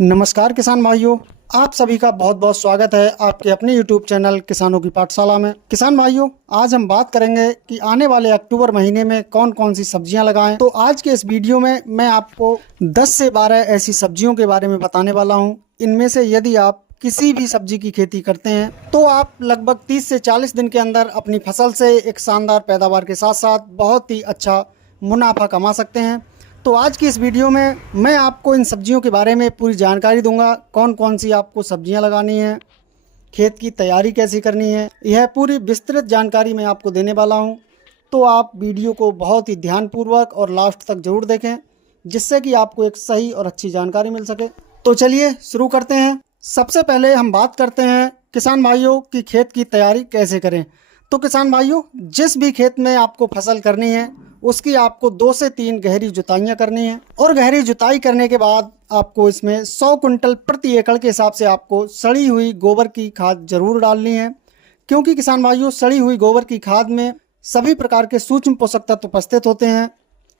नमस्कार किसान भाइयों, आप सभी का बहुत बहुत स्वागत है आपके अपने YouTube चैनल किसानों की पाठशाला में। किसान भाइयों, आज हम बात करेंगे कि आने वाले अक्टूबर महीने में कौन कौन सी सब्जियां लगाएं। तो आज के इस वीडियो में मैं आपको 10 से 12 ऐसी सब्जियों के बारे में बताने वाला हूं। इनमें से यदि आप किसी भी सब्जी की खेती करते हैं तो आप लगभग 30 से 40 दिन के अंदर अपनी फसल से एक शानदार पैदावार के साथ साथ बहुत ही अच्छा मुनाफा कमा सकते हैं। तो आज की इस वीडियो में मैं आपको इन सब्जियों के बारे में पूरी जानकारी दूंगा। कौन कौन सी आपको सब्जियां लगानी है, खेत की तैयारी कैसे करनी है, यह पूरी विस्तृत जानकारी मैं आपको देने वाला हूं। तो आप वीडियो को बहुत ही ध्यानपूर्वक और लास्ट तक जरूर देखें, जिससे कि आपको एक सही और अच्छी जानकारी मिल सके। तो चलिए शुरू करते हैं। सबसे पहले हम बात करते हैं किसान भाइयों की खेत की तैयारी कैसे करें। तो किसान भाइयों, जिस भी खेत में आपको फसल करनी है उसकी आपको 2 से 3 गहरी जुताइयां करनी है और गहरी जुताई करने के बाद आपको इसमें 100 कुंटल प्रति एकड़ के हिसाब से आपको सड़ी हुई गोबर की खाद जरूर डालनी है। क्योंकि किसान भाइयों, सड़ी हुई गोबर की खाद में सभी प्रकार के सूक्ष्म पोषक तत्व उपस्थित होते हैं,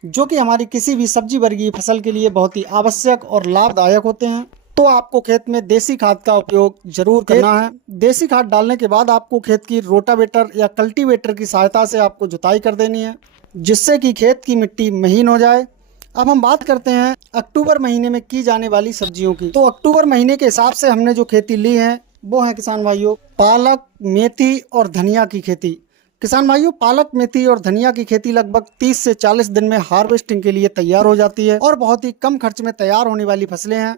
जो कि हमारी किसी भी सब्जी वर्गीय फसल के लिए बहुत ही आवश्यक और लाभदायक होते हैं। तो आपको खेत में देसी खाद का उपयोग जरूर करना है। देसी खाद डालने के बाद आपको खेत की रोटावेटर या कल्टीवेटर की सहायता से आपको जुताई कर देनी है, जिससे कि खेत की मिट्टी महीन हो जाए। अब हम बात करते हैं अक्टूबर महीने में की जाने वाली सब्जियों की। तो अक्टूबर महीने के हिसाब से हमने जो खेती ली है वो है किसान भाइयों पालक, मेथी और धनिया की खेती। किसान भाइयों, पालक, मेथी और धनिया की खेती लगभग 30 से 40 दिन में हार्वेस्टिंग के लिए तैयार हो जाती है और बहुत ही कम खर्च में तैयार होने वाली फसलें हैं।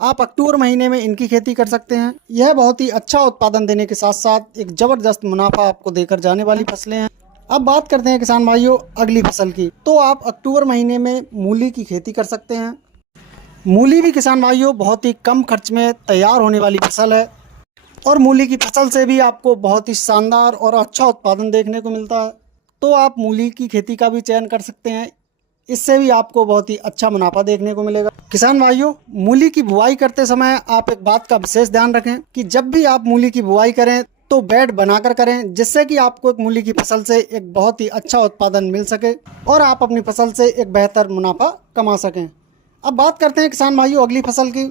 आप अक्टूबर महीने में इनकी खेती कर सकते हैं। यह बहुत ही अच्छा उत्पादन देने के साथ साथ एक जबरदस्त मुनाफा आपको देकर जाने वाली फसलें हैं। अब बात करते हैं किसान भाइयों अगली फसल की। तो आप अक्टूबर महीने में मूली की खेती कर सकते हैं। मूली भी किसान भाइयों बहुत ही कम खर्च में तैयार होने वाली फसल है और मूली की फसल से भी आपको बहुत ही शानदार और अच्छा उत्पादन देखने को मिलता है। तो आप मूली की खेती का भी चयन कर सकते हैं, इससे भी आपको बहुत ही अच्छा मुनाफा देखने को मिलेगा। किसान भाइयों, मूली की बुआई करते समय आप एक बात का विशेष ध्यान रखें कि जब भी आप मूली की बुआई करें तो बेड बनाकर करें, जिससे कि आपको एक मूली की फसल से एक बहुत ही अच्छा उत्पादन मिल सके और आप अपनी फसल से एक बेहतर मुनाफा कमा सकें। अब बात करते हैं किसान भाइयों अगली फसल की।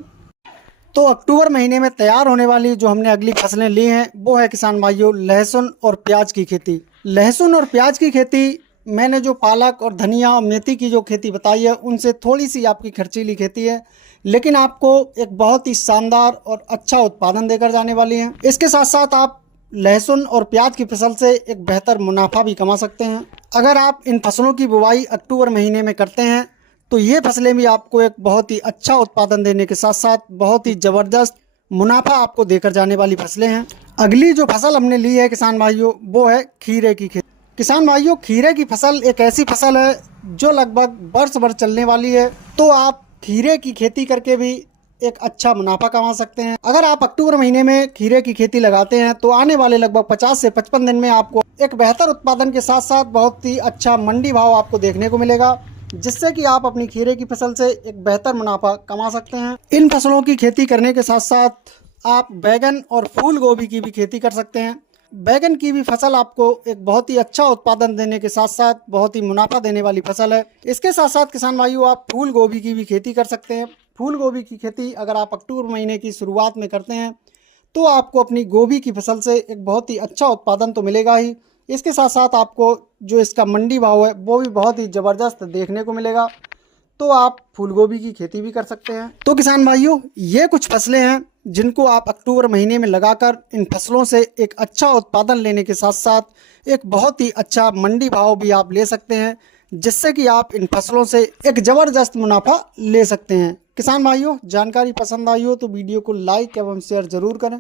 तो अक्टूबर महीने में तैयार होने वाली जो हमने अगली फसलें ली हैं वो है किसान भाइयों लहसुन और प्याज की खेती। लहसुन और प्याज की खेती मैंने जो पालक और धनिया और मेथी की जो खेती बताई है उनसे थोड़ी सी आपकी खर्चीली खेती है, लेकिन आपको एक बहुत ही शानदार और अच्छा उत्पादन देकर जाने वाली है। इसके साथ साथ आप लहसुन और प्याज की फसल से एक बेहतर मुनाफा भी कमा सकते हैं। अगर आप इन फसलों की बुवाई अक्टूबर महीने में करते हैं तो ये फसलें भी आपको एक बहुत ही अच्छा उत्पादन देने के साथ साथ बहुत ही ज़बरदस्त मुनाफा आपको देकर जाने वाली फसलें हैं। अगली जो फसल हमने ली है किसान भाइयों वो है खीरे की खेती। किसान भाइयों, खीरे की फसल एक ऐसी फसल है जो लगभग वर्ष भर चलने वाली है। तो आप खीरे की खेती करके भी एक अच्छा मुनाफा कमा सकते हैं। अगर आप अक्टूबर महीने में खीरे की खेती लगाते हैं तो आने वाले लगभग 50 से 55 दिन में आपको एक बेहतर उत्पादन के साथ साथ बहुत ही अच्छा मंडी भाव आपको देखने को मिलेगा, जिससे कि आप अपनी खीरे की फसल से एक बेहतर मुनाफा कमा सकते हैं। इन फसलों की खेती करने के साथ साथ आप बैगन और फूल गोभी की भी खेती कर सकते हैं। बैगन की भी फसल आपको एक बहुत ही अच्छा उत्पादन देने के साथ साथ बहुत ही मुनाफा देने वाली फसल है। इसके साथ साथ किसान भाइयों आप फूल गोभी की भी खेती कर सकते हैं। फूल गोभी की खेती अगर आप अक्टूबर महीने की शुरुआत में करते हैं तो आपको अपनी गोभी की फसल से एक बहुत ही अच्छा उत्पादन तो मिलेगा ही, इसके साथ साथ आपको जो इसका मंडी भाव है वो भी बहुत ही ज़बरदस्त देखने को मिलेगा। तो आप फूल गोभी की खेती भी कर सकते हैं। तो किसान भाइयों, ये कुछ फसलें हैं जिनको आप अक्टूबर महीने में लगाकर इन फसलों से एक अच्छा उत्पादन लेने के साथ साथ एक बहुत ही अच्छा मंडी भाव भी आप ले सकते हैं, जिससे कि आप इन फसलों से एक ज़बरदस्त मुनाफा ले सकते हैं। किसान भाइयों, जानकारी पसंद आई हो तो वीडियो को लाइक एवं शेयर जरूर करें।